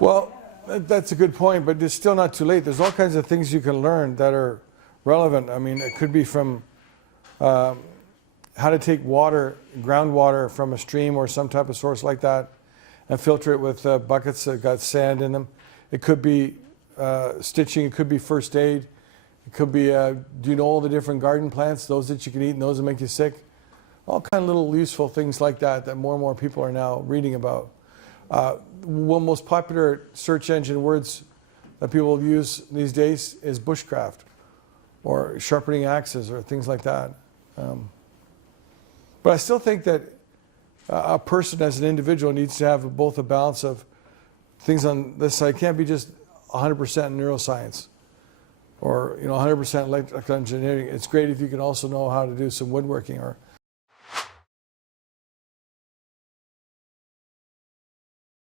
Well, that's a good point, but it's still not too late. There's all kinds of things you can learn that are relevant. I mean, it could be from how to take water, groundwater from a stream or some type of source like that and filter it with buckets that got sand in them. It could be stitching, it could be first aid. It could be, do you know all the different garden plants, those that you can eat and those that make you sick? All kind of little useful things like that that more and more people are now reading about. One most popular search engine words that people use these days is bushcraft or sharpening axes or things like that. But I still think that a person as an individual needs to have both a balance of things on this side. It can't be just 100% neuroscience or 100% electrical engineering. It's great if you can also know how to do some woodworking or